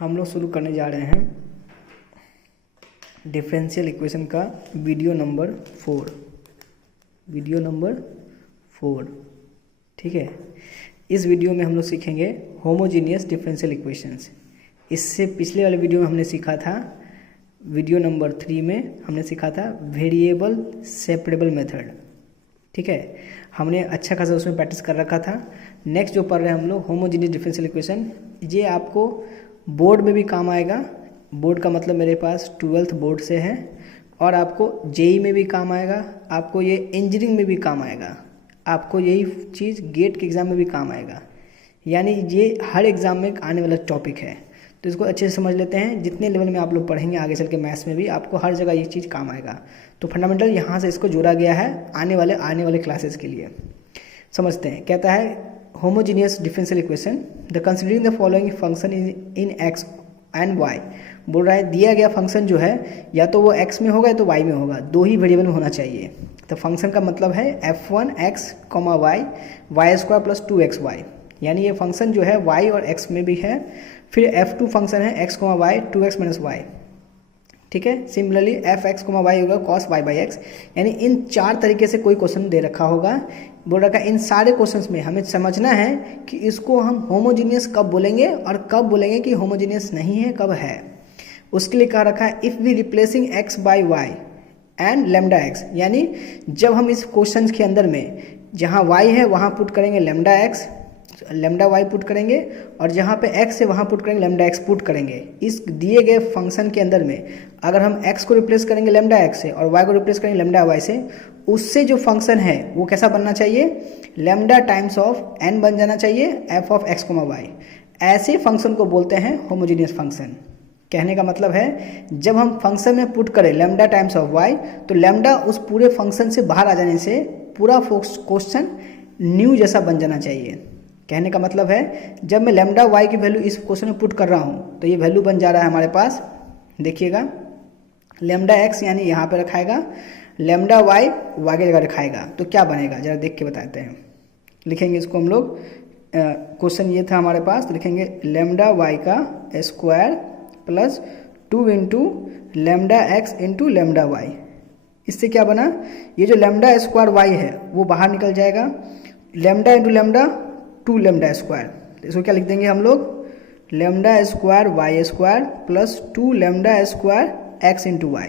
हम लोग शुरू करने जा रहे हैं डिफरेंशियल इक्वेशन का वीडियो नंबर 4। ठीक है। इस वीडियो में हम लोग सीखेंगे होमोजीनियस डिफरेंशियल इक्वेशंस। इससे पिछले वाले वीडियो में हमने सीखा था, वीडियो नंबर 3 में हमने सीखा था वेरिएबल सेपरेबल मेथड। ठीक है, हमने अच्छा खासा उसमें प्रैक्टिस कर रखा था। नेक्स्ट जो पढ़ रहे हैं हम लोग होमोजीनियस डिफरेंशियल इक्वेशन, ये आपको बोर्ड में भी काम आएगा। बोर्ड का मतलब मेरे पास 12th बोर्ड से है, और आपको जेई में भी काम आएगा, आपको ये इंजीनियरिंग में भी काम आएगा, आपको यही चीज़ गेट के एग्ज़ाम में भी काम आएगा। यानी ये हर एग्ज़ाम में आने वाला टॉपिक है, तो इसको अच्छे से समझ लेते हैं। जितने लेवल में आप लोग पढ़ेंगे आगे चल के मैथ्स में भी आपको हर जगह ये चीज़ काम आएगा। तो फंडामेंटल यहाँ से इसको जोड़ा गया है आने वाले क्लासेस के लिए। समझते हैं। कहता है homogeneous differential equation the considering the following function in x and y. बोल रहा है दिया गया फंक्शन जो है या तो वो x में होगा या तो y में होगा, दो ही वेरिएबल में होना चाहिए। तो फंक्शन का मतलब है f1x, y, y² plus 2xy। यानी ये फंक्शन जो है y और x में भी है। फिर f2 फंक्शन है x, y, 2x minus y। ठीक है। सिमिलरली fx, y होगा cos y बाई x। यानी इन चार तरीके से कोई क्वेश्चन दे रखा होगा। बोल रखा इन सारे क्वेश्चंस में हमें समझना है कि इसको हम होमोजीनियस कब बोलेंगे और कब बोलेंगे कि होमोजीनियस नहीं है, कब है। उसके लिए कहा रखा है if we replacing x by y and lambda x। यानी जब हम इस क्वेश्चन के अंदर में जहाँ y है वहाँ पुट करेंगे लेमडा y पुट करेंगे, और जहाँ पे x है वहाँ पुट करेंगे लेमडा x पुट करेंगे। इस दिए गए फंक्शन के अंदर में अगर हम x को रिप्लेस करेंगे लेमडा x से और y को रिप्लेस करेंगे लेमडा y से, उससे जो फंक्शन है वो कैसा बनना चाहिए, लेमडा टाइम्स ऑफ n बन जाना चाहिए f ऑफ x, y। ऐसे फंक्शन को बोलते हैं होमोजीनियस फंक्शन। कहने का मतलब है जब हम फंक्शन में पुट करें लेमडा टाइम्स ऑफ y, तो लेमडा उस पूरे फंक्शन से बाहर आ जाने से पूरा क्वेश्चन न्यू जैसा बन जाना चाहिए। कहने का मतलब है जब मैं लेमडा y की वैल्यू इस क्वेश्चन में पुट कर रहा हूँ तो ये वैल्यू बन जा रहा है हमारे पास, देखिएगा लेमडा x यानी यहाँ पे रखाएगा, लेमडा y की जगह रखाएगा। तो क्या बनेगा जरा देख के बताते हैं। लिखेंगे इसको हम लोग, क्वेश्चन ये था हमारे पास, तो लिखेंगे लेमडा y का square plus 2 into lambda x into lambda y. इससे क्या बना, ये जो लेमडा स्क्वायर वाई है वो बाहर निकल जाएगा, lambda into lambda 2 lambda square. तो इसको क्या लिख देंगे हम लोग, lambda square y square plus 2 lambda square x into y.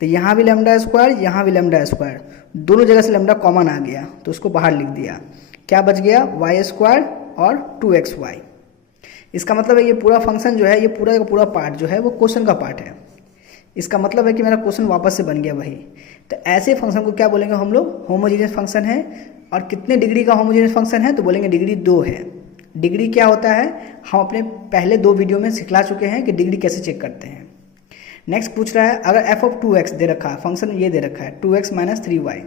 तो यहाँ भी लेमडा स्क्वायर, यहाँ भी लेमडा स्क्वायर, दोनों जगह से लेमडा कॉमन आ गया तो उसको बाहर लिख दिया। क्या बच गया, वाई स्क्वायर और 2xy। इसका मतलब है ये पूरा फंक्शन जो है, ये पूरा का पूरा पार्ट जो है वो क्वेश्चन का पार्ट है। इसका मतलब है कि मेरा क्वेश्चन वापस से बन गया वही। तो ऐसे फंक्शन को क्या बोलेंगे हम लोग, होमोजीनियस फंक्शन है। और कितने डिग्री का होमोजीनियस फंक्शन है, तो बोलेंगे डिग्री 2 है। डिग्री क्या होता है, हम अपने पहले 2 वीडियो में सिखला चुके हैं कि डिग्री कैसे चेक करते हैं। नेक्स्ट पूछ रहा है अगर f ऑफ 2x दे रखा है, फंक्शन ये दे रखा है 2x माइनस 3y,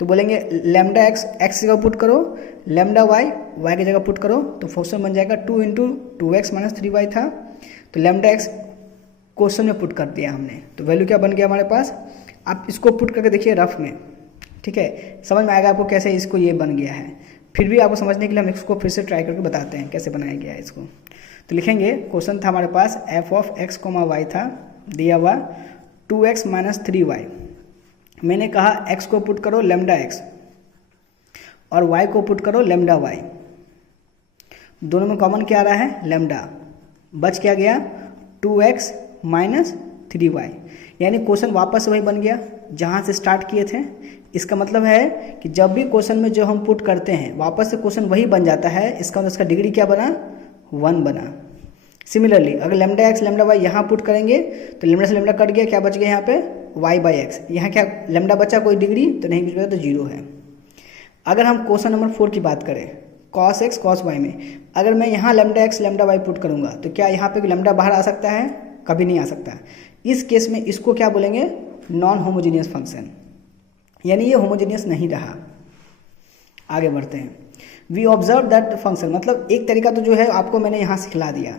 तो बोलेंगे लेमडा x की जगह पुट करो, लेमडा y की जगह पुट करो, तो फंक्शन बन जाएगा 2 इंटू 2x माइनस 3y था। तो लेमडा x क्वेश्चन में पुट कर दिया हमने, तो वैल्यू क्या बन गया हमारे पास। आप इसको पुट करके देखिए रफ में, ठीक है, समझ में आएगा आपको कैसे इसको ये बन गया है। फिर भी आपको समझने के लिए हम इसको फिर से ट्राई करके बताते हैं कैसे बनाया गया है इसको। तो लिखेंगे क्वेश्चन था हमारे पास f ऑफ x, y था दिया हुआ 2x माइनस 3y। मैंने कहा x को पुट करो लेमडा x और y को पुट करो लेमडा y। दोनों में कॉमन क्या आ रहा है, लेमडा। बच क्या गया 2x माइनस 3y। यानी क्वेश्चन वापस वही बन गया जहाँ से स्टार्ट किए थे। इसका मतलब है कि जब भी क्वेश्चन में जो हम पुट करते हैं वापस से क्वेश्चन वही बन जाता है। इसका मतलब इसका डिग्री क्या बना, 1 बना। सिमिलरली अगर लेमडा एक्स लेमडा वाई यहाँ पुट करेंगे तो लेमडा से लेमडा कट गया, क्या बच गया यहाँ पे वाई बाई एक्स। यहाँ क्या लेमडा बचा, कोई डिग्री तो नहीं बच गया, तो 0 है। अगर हम क्वेश्चन नंबर 4 की बात करें कॉस एक्स कॉस वाई में, अगर मैं यहाँ lambda x lambda y put करूँगा तो क्या यहाँ पे लेमडा बाहर आ सकता है, कभी नहीं आ सकता। इस केस में इसको क्या बोलेंगे, नॉन होमोजीनियस फंक्शन, यानी ये होमोजीनियस नहीं रहा। आगे बढ़ते हैं। वी ऑब्जर्व दैट फंक्शन, मतलब एक तरीका तो जो है आपको मैंने यहाँ सिखला दिया।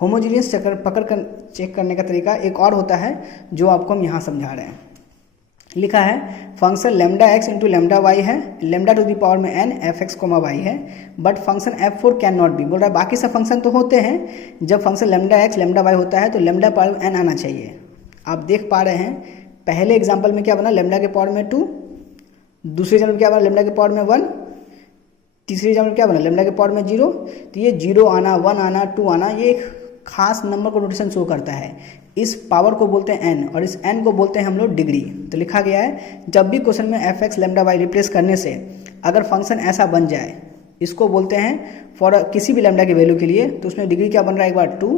होमोजीनियस चेक करने का तरीका एक और होता है जो आपको हम यहाँ समझा रहे हैं। लिखा है function lambda x into lambda y है, लेमडा टू द पावर में n f x comma y है, but function f four can not be. बोल रहा है बाकी सब फंक्शन तो होते हैं, जब function lambda x lambda y होता है तो लेमडा पावर में एन आना चाहिए। आप देख पा रहे हैं पहले एग्जाम्पल में क्या बना, लेमडा के पावर में 2, दूसरे एग्जाम्पल में क्या बना, लेमडा के पावर में 1, तीसरे एग्जाम्पल में क्या बना, लेमडा के पावर में 0। तो ये 0 आना, 1 आना, 2 आना, ये एक खास नंबर को नोटेशन शो करता है। इस पावर को बोलते हैं n, और इस n को बोलते हैं हम लोग डिग्री। तो लिखा गया है जब भी क्वेश्चन में f x lambda y replace करने से अगर फंक्शन ऐसा बन जाए, इसको बोलते हैं फॉर किसी भी लेमडा के वैल्यू के लिए, तो उसमें डिग्री क्या बन रहा है, एक बार 2,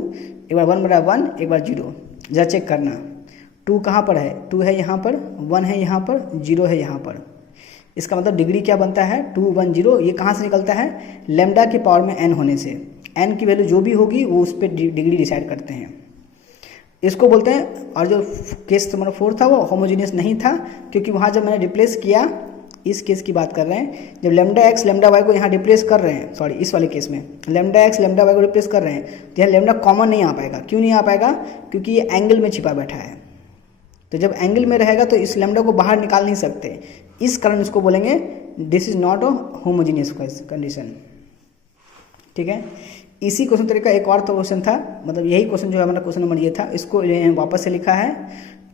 एक बार 1 बन रहा है 1, एक बार 0। जरा चेक करना 2 कहाँ पर है, 2 है यहाँ पर, 1 है यहाँ पर, 0 है यहाँ पर। इसका मतलब डिग्री क्या बनता है 2 1 0। ये कहाँ से निकलता है, लेमडा की पावर में n होने से। n की वैल्यू जो भी होगी वो उस पर डिग्री डिसाइड करते हैं, इसको बोलते हैं। और जो केस नंबर 4 था वो होमोजीनियस नहीं था, क्योंकि वहाँ जब मैंने रिप्लेस किया, इस केस की बात कर रहे हैं, जब लेमडा एक्स लेमडा वाई को यहाँ रिप्लेस कर रहे हैं, सॉरी इस वाले केस में लेमडा एक्स लेमडा वाई को रिप्लेस कर रहे हैं, तो यहाँ लेमडा कॉमन नहीं आ पाएगा। क्यों नहीं आ पाएगा, क्योंकि ये एंगल में छिपा बैठा है। तो जब एंगल में रहेगा तो इस लेमडा को बाहर निकाल नहीं सकते, इस कारण इसको बोलेंगे this is not a homogeneous condition. ठीक है, इसी क्वेश्चन तरीका एक और तो क्वेश्चन था, मतलब यही क्वेश्चन जो है हमारा क्वेश्चन नंबर ये था, इसको वापस से लिखा है।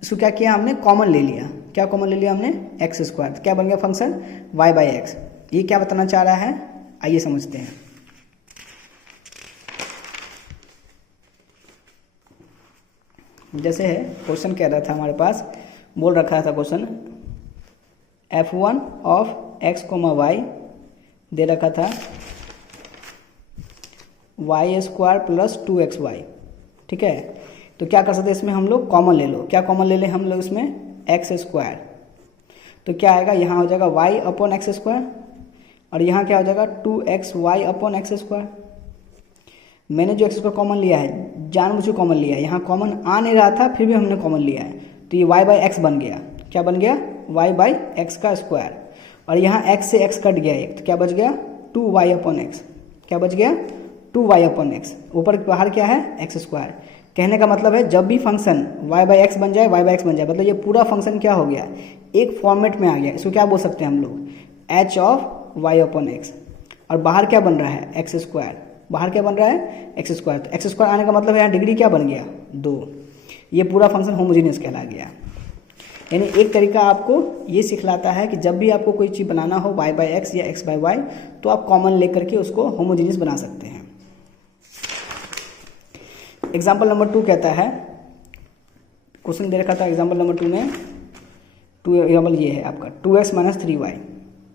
इसको क्या किया हमने, कॉमन ले लिया। क्या कॉमन ले लिया हमने, एक्स स्क्वायर। क्या बन गया फंक्शन वाई बाई एक्स। ये क्या बताना चाह रहा है, आइए समझते हैं। जैसे है क्वेश्चन कह रहा था हमारे पास, बोल रखा था question f1 of x comma y दे रखा था वाई स्क्वायर प्लस 2xy। ठीक है, तो क्या कर सकते हैं इसमें हम लोग, कॉमन ले लो। क्या कॉमन ले लें हम लोग इसमें, एक्स स्क्वायर। तो क्या आएगा, यहाँ हो जाएगा y अपॉन एक्स स्क्वायर, और यहाँ क्या हो जाएगा 2xy अपॉन एक्स स्क्वायर। मैंने जो एक्स स्क्वायर कॉमन लिया है, जानबूझ के कॉमन लिया है, यहाँ कॉमन आ नहीं रहा था फिर भी हमने कॉमन लिया है, तो ये y बाई एक्स बन गया। क्या बन गया, y बाई एक्स का स्क्वायर, और यहाँ x से x कट गया एक, तो क्या बच गया 2y अपॉन एक्स। क्या बच गया 2y अपॉन एक्स, ऊपर बाहर क्या है एक्स स्क्वायर। कहने का मतलब है जब भी फंक्शन y बाई एक्स बन जाए, y बाई एक्स बन जाए, मतलब ये पूरा फंक्शन क्या हो गया, एक फॉर्मेट में आ गया। इसको क्या बोल सकते हैं हम लोग, h of y upon x, और बाहर क्या बन रहा है एक्स स्क्वायर, बाहर क्या बन रहा है एक्स स्क्वायर। तो एक्स स्क्वायर आने का मतलब है यहाँ डिग्री क्या बन गया 2। ये पूरा फंक्शन होमोजीनियस कहला गया। यानी एक तरीका आपको ये सिखलाता है कि जब भी आपको कोई चीज़ बनाना हो y बाई एक्स या x बाई वाई, तो आप कॉमन लेकर के उसको होमोजीनियस बना सकते हैं। एग्जाम्पल नंबर 2 कहता है, क्वेश्चन दे रखा था एग्जाम्पल नंबर 2 में, 2 एग्जाम्पल ये है आपका 2x माइनस 3y।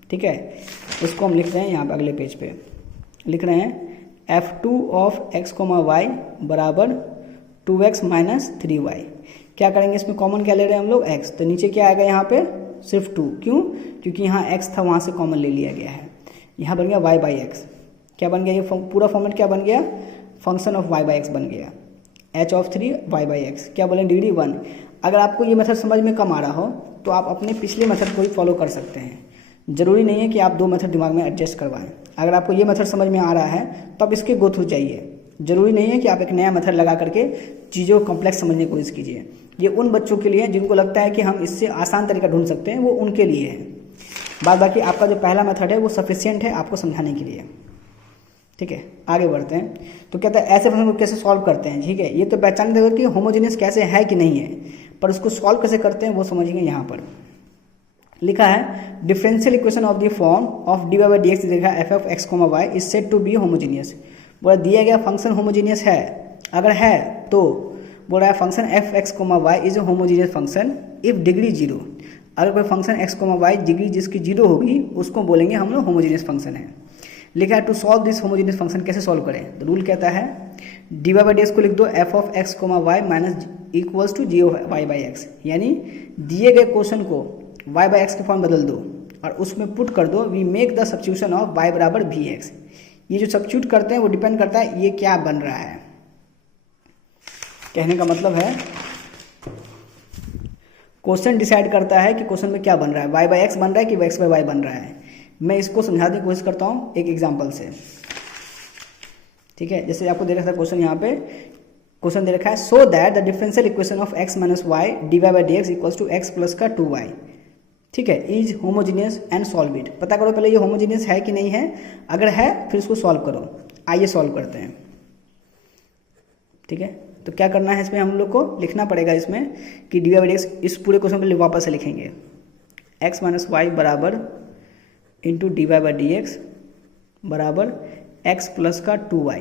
ठीक है, इसको हम लिख रहे हैं यहाँ पे अगले पेज पे लिख रहे हैं f2 of x comma Y बराबर 2x माइनस 3y। क्या करेंगे, इसमें कॉमन क्या ले रहे हैं हम लोग x, तो नीचे क्या आएगा यहाँ पे सिर्फ 2। क्यों, क्योंकि यहाँ x था वहाँ से कॉमन ले लिया गया है। यहाँ बन गया y बाई एक्स। क्या बन गया, ये पूरा फॉर्मेट क्या बन गया, function of y by x बन गया, h of 3 y by x. क्या बोले, डिग्री 1। अगर आपको ये मेथड समझ में कम आ रहा हो तो आप अपने पिछले मेथड को ही फॉलो कर सकते हैं। जरूरी नहीं है कि आप 2 मेथड दिमाग में एडजस्ट करवाएं। अगर आपको ये मेथड समझ में आ रहा है तो आप इसके गो थ्रू चाहिए। जरूरी नहीं है कि आप एक नया मेथड लगा करके चीज़ों को कॉम्प्लेक्स समझने की कोशिश कीजिए। ये उन बच्चों के लिए जिनको लगता है कि हम इससे आसान तरीका ढूंढ सकते हैं, वो उनके लिए है। बाद बाकी आपका जो पहला मेथड है वो सफिशिएंट है आपको समझाने के लिए। ठीक है, आगे बढ़ते हैं। तो कहता है ऐसे फंक्शन को कैसे सॉल्व करते हैं। ठीक है, ये तो पहचान देगा कि होमोजीनियस कैसे है कि नहीं है, पर उसको सॉल्व कैसे करते हैं वो समझिए। यहाँ पर लिखा है differential equation of the form of d by d x देखा f of x comma y is said to be homogeneous. बोला दिया गया फंक्शन होमोजीनियस है, अगर है तो बोल रहा है function f x comma y is a homogeneous function of degree 0। अगर कोई function x comma y degree जिसकी 0 होगी उसको बोलेंगे हम लोग होमोजीनियस फंक्शन है। लिखा है to solve this homogeneous function, कैसे सॉल्व करें। तो रूल कहता है डी बाई डी एक्स को लिख दो f of x comma y minus equals to g y by x. यानी दिए गए क्वेश्चन को y बाई एक्स के फॉर्म बदल दो और उसमें पुट कर दो we make the substitution of y बराबर वी एक्स। ये जो सब्स्टिट्यूट करते हैं वो डिपेंड करता है ये क्या बन रहा है। कहने का मतलब है क्वेश्चन डिसाइड करता है कि क्वेश्चन में क्या बन रहा है, y बाई एक्स बन रहा है कि x बाई वाई बन रहा है। मैं इसको समझाने की कोशिश करता हूँ एक एग्जाम्पल से। ठीक है, जैसे आपको दे रखा था क्वेश्चन, यहाँ पे क्वेश्चन दे रखा है so that the differential equation of x minus y d y by d x equals to x plus का 2y। ठीक है, is homogeneous and solve it. पता करो पहले ये होमोजीनियस है कि नहीं है, अगर है फिर इसको सॉल्व करो। आइए सॉल्व करते हैं। ठीक है, तो क्या करना है इसमें हम लोग को लिखना पड़ेगा इसमें कि डी वाई डी एक्स, इस पूरे क्वेश्चन को वापस से लिखेंगे एक्स माइनस वाई बराबर into d y by d x बराबर एक्स प्लस का 2y।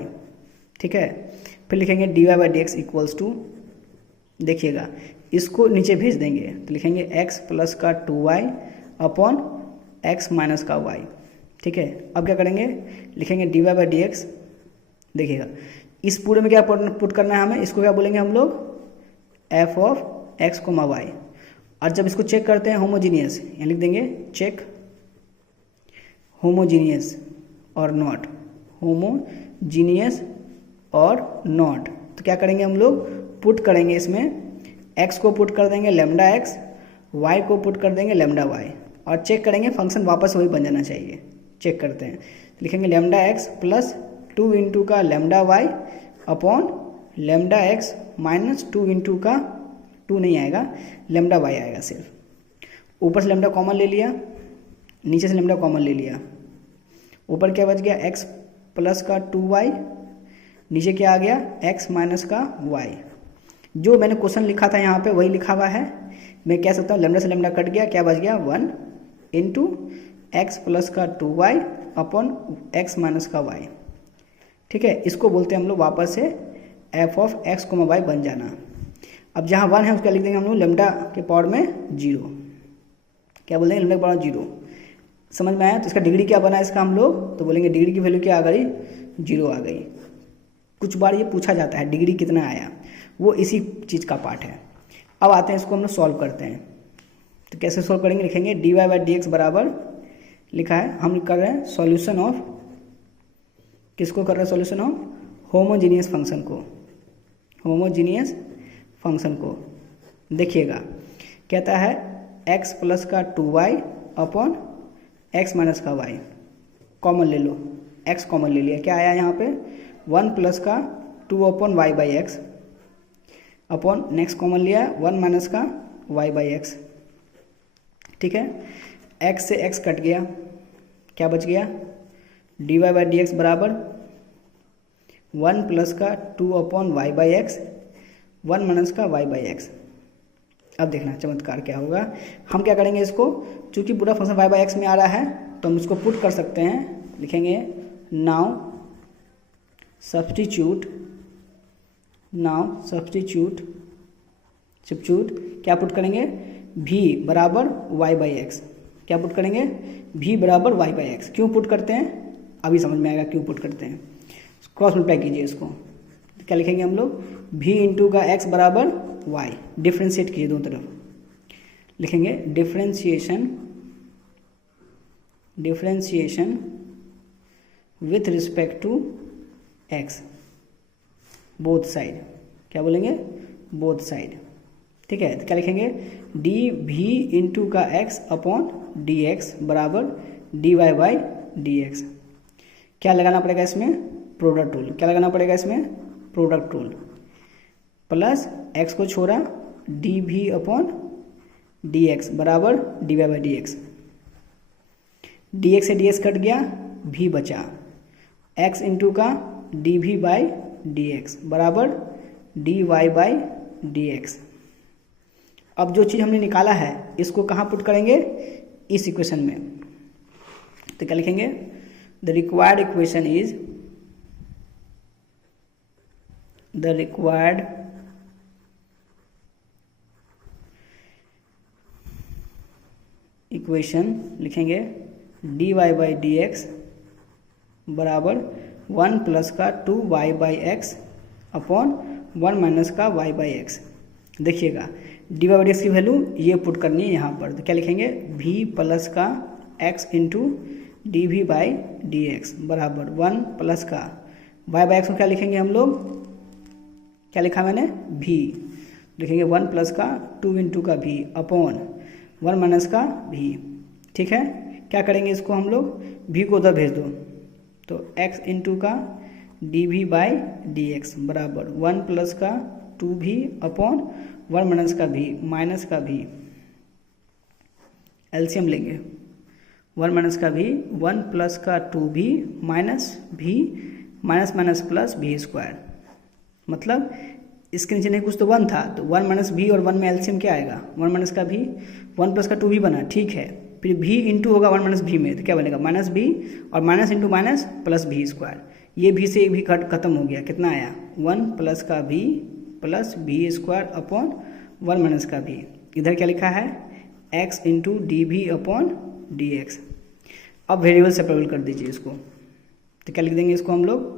ठीक है, फिर लिखेंगे d y by d x equals to, देखिएगा इसको नीचे भेज देंगे तो लिखेंगे x प्लस का 2y अपॉन एक्स माइनस का y। ठीक है, अब क्या करेंगे, लिखेंगे d y by d x. देखिएगा इस पूरे में क्या पुट करना है हमें, इसको क्या बोलेंगे हम लोग, f of x comma y. और जब इसको चेक करते हैं होमोजीनियस, यहाँ लिख देंगे चेक होमोजीनियस और नॉट, होमोजीनियस और नॉट। तो क्या करेंगे हम लोग, पुट करेंगे इसमें x को पुट कर देंगे लेमडा x, y को पुट कर देंगे लेमडा y, और चेक करेंगे फंक्शन वापस वही बन जाना चाहिए। चेक करते हैं, लिखेंगे लेमडा x प्लस 2 इंटू का lambda y upon lambda x minus 2 into का 2 नहीं आएगा, लेमडा y आएगा सिर्फ। ऊपर से लेमडा कॉमन ले लिया, नीचे से लेमडा कॉमन ले लिया, ऊपर क्या बच गया x प्लस का 2y, नीचे क्या आ गया x माइनस का y। जो मैंने क्वेश्चन लिखा था यहाँ पे वही लिखा हुआ है। मैं कह सकता हूँ लेमडा से लेमडा कट गया, क्या बच गया 1 इंटू एक्स प्लस का 2y अपॉन एक्स माइनस का y। ठीक है, इसको बोलते हैं हम लोग वापस से f of x comma y बन जाना। अब जहाँ 1 है उसका लिख देंगे हम लोग लेमडा के पावर में 0। क्या बोल देंगे, लेमडा के पावर 0। समझ में आया, तो इसका डिग्री क्या बना इसका हम लोग, तो बोलेंगे डिग्री की वैल्यू क्या आ गई, 0 आ गई। कुछ बार ये पूछा जाता है डिग्री कितना आया, वो इसी चीज़ का पार्ट है। अब आते हैं इसको हम लोग सॉल्व करते हैं। तो कैसे सॉल्व करेंगे, लिखेंगे d y by d x बराबर, लिखा है हम कर रहे हैं सॉल्यूशन ऑफ, किसको कर रहे हैं सॉल्यूशन ऑफ, होमोजीनियस फंक्शन को, होमोजीनियस फंक्शन को। देखिएगा कहता है x प्लस का 2y अपॉन एक्स माइनस का y, कॉमन ले लो, x कॉमन ले लिया, क्या आया यहाँ पे 1 प्लस का 2 upon y by x upon next common लिया 1 माइनस का y बाई एक्स। ठीक है, x से x कट गया, क्या बच गया, d y by d x बराबर 1 प्लस का 2 upon y by x 1 minus का y बाई एक्स। अब देखना चमत्कार क्या होगा, हम क्या करेंगे इसको, चूंकि पूरा फंक्शन y बाई एक्स में आ रहा है तो हम इसको पुट कर सकते हैं। लिखेंगे नाउ सब्स्टिट्यूट, सब्स्टिट्यूट क्या पुट करेंगे, v बराबर y बाई एक्स। क्या पुट करेंगे, v बराबर y बाई एक्स। क्यों पुट करते हैं, अभी समझ में आएगा क्यों पुट करते हैं। क्रॉस मल्टीप्लाई कीजिए इसको, क्या लिखेंगे हम लोग, v इंटू का x बराबर y, डिफ्रेंशिएट कीजिए दोनों तरफ, लिखेंगे differentiation with respect to x, both side. क्या बोलेंगे, बोथ साइड। ठीक है, तो क्या लिखेंगे, डी वी इंटू का x अपॉन डी एक्स बराबर d y by d x. क्या लगाना पड़ेगा इसमें, प्रोडक्ट रूल। क्या लगाना पड़ेगा इसमें, प्रोडक्ट रूल, प्लस x को छोड़ा d v upon d x बराबर d y by d x. D x से डी एक्स कट गया, v बचा, x इंटू का d v by d x बराबर d y by d x. अब जो चीज़ हमने निकाला है इसको कहाँ पुट करेंगे, इस इक्वेशन में। तो क्या लिखेंगे, the required equation is, the required equation लिखेंगे d y by d x बराबर 1 प्लस का 2 y by x upon 1 minus का y बाई एक्स। देखिएगा डी वाई बाई एक्स की वैल्यू ये पुट करनी है यहाँ पर, तो क्या लिखेंगे, v प्लस का x into d v by d x बराबर 1 प्लस का y बाई एक्स को क्या लिखेंगे हम लोग, क्या लिखा मैंने, v, लिखेंगे 1 प्लस का 2 इंटू का v अपॉन 1 माइनस का v। ठीक है, क्या करेंगे इसको हम लोग, v को उधर भेज दो, तो x इंटू का d v by d x बराबर 1 प्लस का 2v अपॉन 1 माइनस का v माइनस का v। एलसीएम लेंगे, 1 माइनस का भी 1 प्लस का 2b माइनस भी माइनस माइनस प्लस भी स्क्वायर, मतलब इसके नीचे नहीं कुछ तो 1 था, तो 1 माइनस भी और 1 में एलसीएम क्या आएगा, 1 माइनस का भी 1 प्लस का 2b बना, ठीक है, फिर भी इंटू होगा 1 माइनस भी में, तो क्या बनेगा माइनस भी और माइनस इंटू माइनस प्लस भी स्क्वायर, ये भी से भी खत्म हो गया, कितना आया 1 प्लस का भी प्लस भी स्क्वायर अपॉन 1 माइनस का भी, इधर क्या लिखा है x इंटू डी भी अपॉन डी एक्स। अब वेरिएबल सेपरेबल कर दीजिए इसको, तो क्या लिख देंगे इसको हम लोग,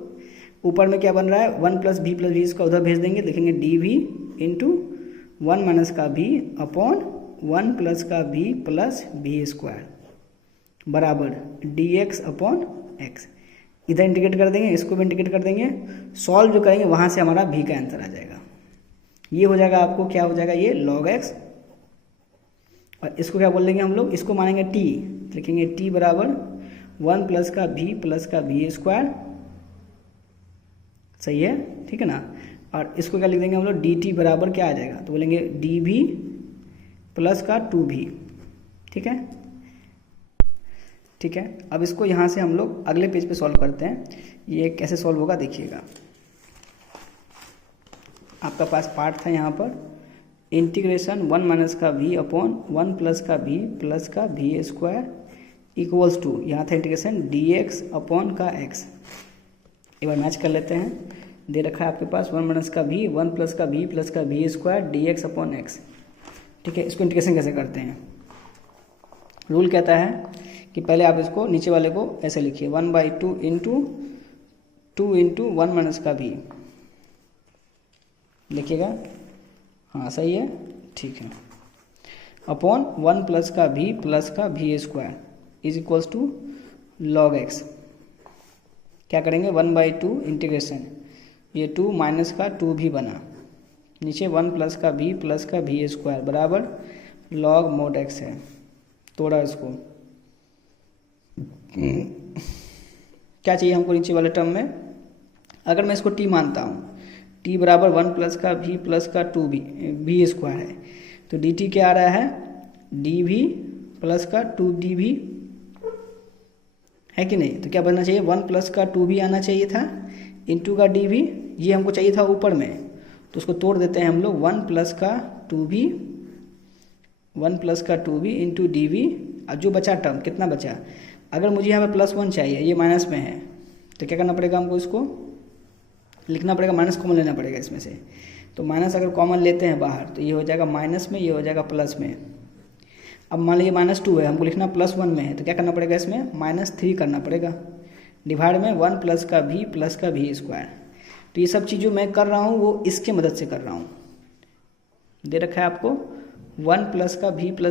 ऊपर में क्या बन रहा है 1 प्लस भी इसका उधर भेज देंगे, लिखेंगे डी भी इंटू 1 माइनस का भी अपॉन 1 प्लस का भी प्लस भी स्क्वायर बराबर डी एक्स अपॉन एक्स। इधर इंटीग्रेट कर देंगे, इसको भी इंटीग्रेट कर देंगे, सॉल्व जो करेंगे वहाँ से हमारा भी का आंसर आ जाएगा, ये हो जाएगा आपको क्या हो जाएगा ये लॉग एक्स, और इसको क्या बोल देंगे हम लोग, इसको मानेंगे टी, लिखेंगे टी बराबर 1 प्लस का भी स्क्वायर, सही है, ठीक है ना, और इसको क्या लिख देंगे हम लोग डी टी बराबर क्या आ जाएगा, तो बोलेंगे डी भी प्लस का 2b, ठीक है, ठीक है। अब इसको यहाँ से हम लोग अगले पेज पे सॉल्व करते हैं, ये कैसे सॉल्व होगा देखिएगा। आपका पास पार्ट था यहाँ पर इंटीग्रेशन 1 माइनस का v अपॉन 1 प्लस का भी स्क्वायर इक्वल्स टू, यहाँ था इंटीग्रेशन dx अपॉन का x। एक बार मैच कर लेते हैं, दे रखा है आपके पास 1 माइनस का v 1 प्लस का भी स्क्वायर dx अपॉन x, ठीक है। इसको इंटीग्रेशन कैसे करते हैं, रूल कहता है कि पहले आप इसको नीचे वाले को ऐसे लिखिए 1/2 इंटू 2 इंटू 1 माइनस का भी, लिखिएगा, हाँ सही है, ठीक है, अपॉन 1 प्लस का भी square is equals to log x. क्या करेंगे 1/2 इंटीग्रेशन, ये 2 माइनस का 2 भी बना, नीचे 1 प्लस का भी स्क्वायर बराबर लॉग मोड एक्स है, तोड़ा इसको, क्या चाहिए हमको नीचे वाले टर्म में, अगर मैं इसको टी मानता हूँ, टी बराबर 1 प्लस का 2b स्क्वायर है, तो डी टी क्या आ रहा है डी भी प्लस का 2d भी है कि नहीं, तो क्या बनना चाहिए 1 प्लस का 2b आना चाहिए था इंटू का डी भी, ये हमको चाहिए था ऊपर में, तो उसको तोड़ देते हैं हम लोग 1 प्लस का 2b इंटू डी वी, और जो बचा टर्म कितना बचा, अगर मुझे यहाँ पे +1 चाहिए, ये माइनस में है, तो क्या करना पड़ेगा हमको, इसको लिखना पड़ेगा, माइनस कॉमन लेना पड़ेगा इसमें से, तो माइनस अगर कॉमन लेते हैं बाहर तो ये हो जाएगा माइनस में, ये हो जाएगा प्लस में। अब मान लीजिए -2 है, हमको लिखना +1 में है, तो क्या करना पड़ेगा इसमें -3 करना पड़ेगा, डिवाइड में 1 प्लस का भी स्क्वायर। तो ये सब चीज़ जो मैं कर रहा हूँ वो इसके मदद से कर रहा हूँ, दे रखा है आपको 1 प्लस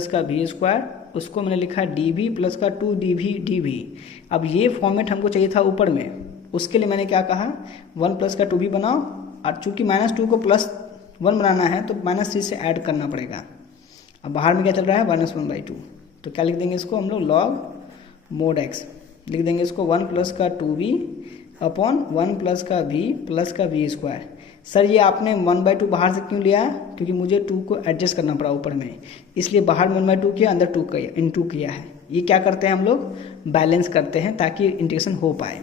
का भी स्क्वायर, उसको मैंने लिखा है डी बी प्लस का 2d भी। अब ये फॉर्मेट हमको चाहिए था ऊपर में, उसके लिए मैंने क्या कहा 1 प्लस का 2b बनाओ, और चूंकि -2 को +1 बनाना है तो -3 से ऐड करना पड़ेगा। अब बाहर में क्या चल रहा है -1/2, तो क्या लिख देंगे इसको हम लोग लॉग मोड एक्स, लिख देंगे इसको 1 प्लस का 2b अपॉन 1 प्लस का भी स्क्वायर। सर ये आपने 1/2 बाहर से क्यों लिया, क्योंकि मुझे 2 को एडजस्ट करना पड़ा ऊपर में, इसलिए बाहर में 1/2 किया, अंदर 2 किया है। ये क्या करते हैं हम लोग बैलेंस करते हैं ताकि इंटीग्रेशन हो पाए।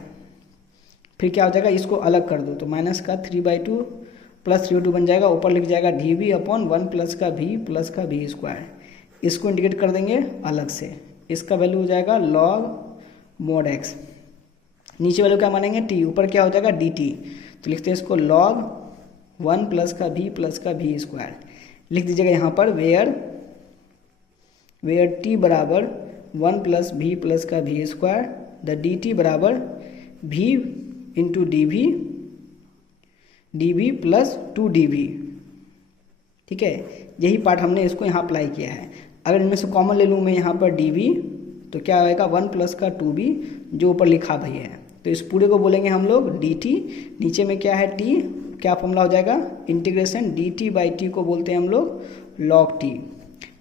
फिर क्या हो जाएगा, इसको अलग कर दो तो माइनस का 3/2 प्लस 3/2 बन जाएगा, ऊपर लिख जाएगा डी वी अपॉन 1 प्लस का भी स्क्वायर। इसको इंटीग्रेट कर देंगे अलग से, इसका वैल्यू हो जाएगा लॉग मोड एक्स, नीचे वैल्यू क्या मानेंगे टी, ऊपर क्या हो जाएगा डी टी, तो लिखते हैं इसको लॉग 1 प्लस का भी स्क्वायर। लिख दीजिएगा यहाँ पर वेयर टी बराबर 1 प्लस का भी स्क्वायर, द डी टी बराबर भी इंटू डी भी प्लस 2dv, ठीक है। यही पार्ट हमने इसको यहाँ अप्लाई किया है। अगर इनमें से कॉमन ले लूँ मैं यहाँ पर dv, तो क्या आएगा 1 प्लस का 2b जो ऊपर लिखा भाई है, तो इस पूरे को बोलेंगे हम लोग dt, नीचे में क्या है t, क्या फॉर्मूला हो जाएगा इंटीग्रेशन dt/t को बोलते हैं हम लोग log t,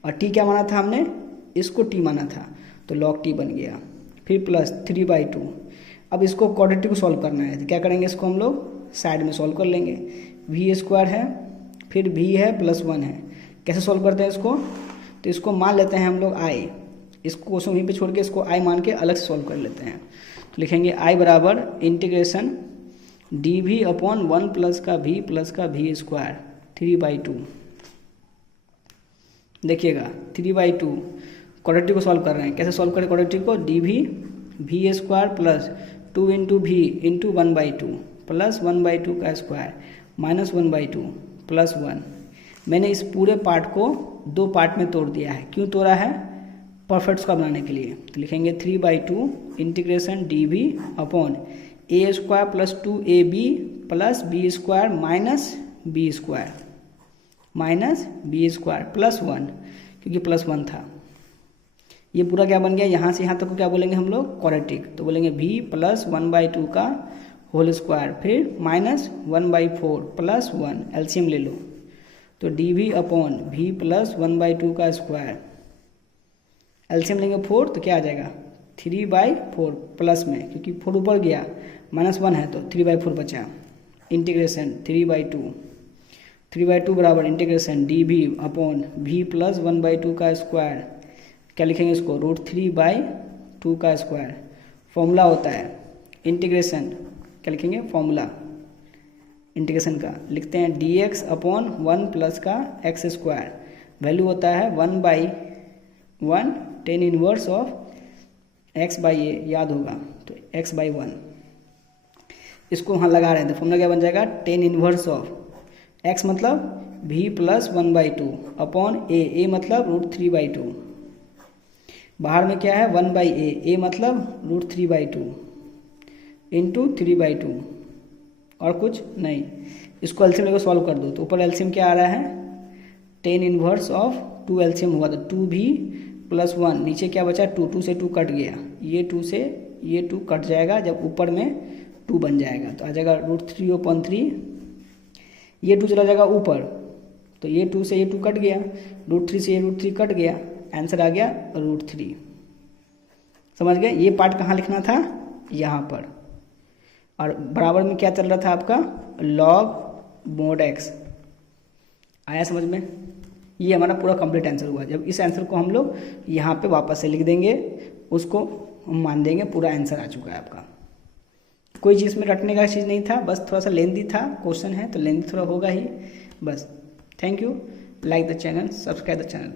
और t क्या माना था हमने, इसको t माना था, तो log t बन गया। फिर प्लस 3/2, अब इसको क्वाड्रेटिक को सॉल्व करना है, तो क्या करेंगे इसको हम लोग साइड में सॉल्व कर लेंगे, v स्क्वायर है फिर v है +1 है। कैसे सॉल्व करते हैं इसको, तो इसको मान लेते हैं हम लोग i, इसको क्वेश्चन वहीं पे छोड़ के इसको आई मान के अलग से सॉल्व कर लेते हैं। तो लिखेंगे आई बराबर integration d v upon 1 plus का वी स्क्वायर 3/2। देखिएगा 3/2 क्वाड्रेटिक को सॉल्व कर रहे हैं। कैसे सॉल्व करें क्वाड्रेटिक को? D v square plus 2 into v into 1/2 plus 1/2 का स्क्वायर माइनस 1/2 प्लस 1। मैंने इस पूरे पार्ट को 2 पार्ट में तोड़ दिया है। क्यों तोड़ा है? परफेक्ट्स का बनाने के लिए। तो लिखेंगे 3/2 integration d v upon a square plus 2ab plus b square minus b square plus 1, क्योंकि प्लस 1 था। ये पूरा क्या बन गया? यहाँ से यहाँ तक को क्या बोलेंगे हम लोग? क्वाड्रेटिक। तो बोलेंगे v प्लस 1/2 का होल स्क्वायर फिर माइनस 1/4 प्लस 1, एलसीएम ले लो। तो dv अपॉन v प्लस 1/2 का स्क्वायर, एलसीएम लेंगे 4 तो क्या आ जाएगा? 3/4 प्लस में, क्योंकि 4 ऊपर गया माइनस 1 है तो 3/4 बचा। इंटीग्रेशन 3/2 बराबर integration dv upon v plus 1/2 का स्क्वायर, क्या लिखेंगे इसको? √3/2 का स्क्वायर। फॉर्मूला होता है इंटीग्रेशन, क्या लिखेंगे? फॉर्मूला इंटीग्रेशन का लिखते हैं dx अपॉन 1 प्लस का एक्स स्क्वायर, वैल्यू होता है 1/1 tan इनवर्स ऑफ x/a, याद होगा तो x/1। इसको वहाँ लगा रहे थे, फॉर्मूला क्या बन जाएगा? tan इनवर्स ऑफ x मतलब v प्लस 1/2 अपॉन a मतलब √3/2। बाहर में क्या है? 1/a मतलब √3/2 इंटू 3/2 और कुछ नहीं। इसको एलसीएम लेकर सॉल्व कर दो तो ऊपर एलसीएम क्या आ रहा है? tan इनवर्स ऑफ 2 एलसीएम हुआ तो 2v प्लस 1, नीचे क्या बचा? 2 से 2 कट गया, ये 2 से ये 2 कट जाएगा, जब ऊपर में 2 बन जाएगा तो आ जाएगा √3/3। ये 2 चला जाएगा ऊपर तो ये 2 से ये 2 कट गया, √3 से ये √3 कट गया, आंसर आ गया √3। समझ गए? ये पार्ट कहाँ लिखना था? यहाँ पर। और बराबर में क्या चल रहा था आपका? log mod x। आया समझ में? ये हमारा पूरा कंप्लीट आंसर हुआ। जब इस आंसर को हम लोग यहाँ पे वापस से लिख देंगे, उसको हम मान देंगे पूरा आंसर आ चुका है आपका। कोई चीज़ में रटने का चीज़ नहीं था, बस थोड़ा सा लेंथी था, क्वेश्चन है तो लेंथी थोड़ा होगा ही बस। Thank you. Like the channel, subscribe the channel.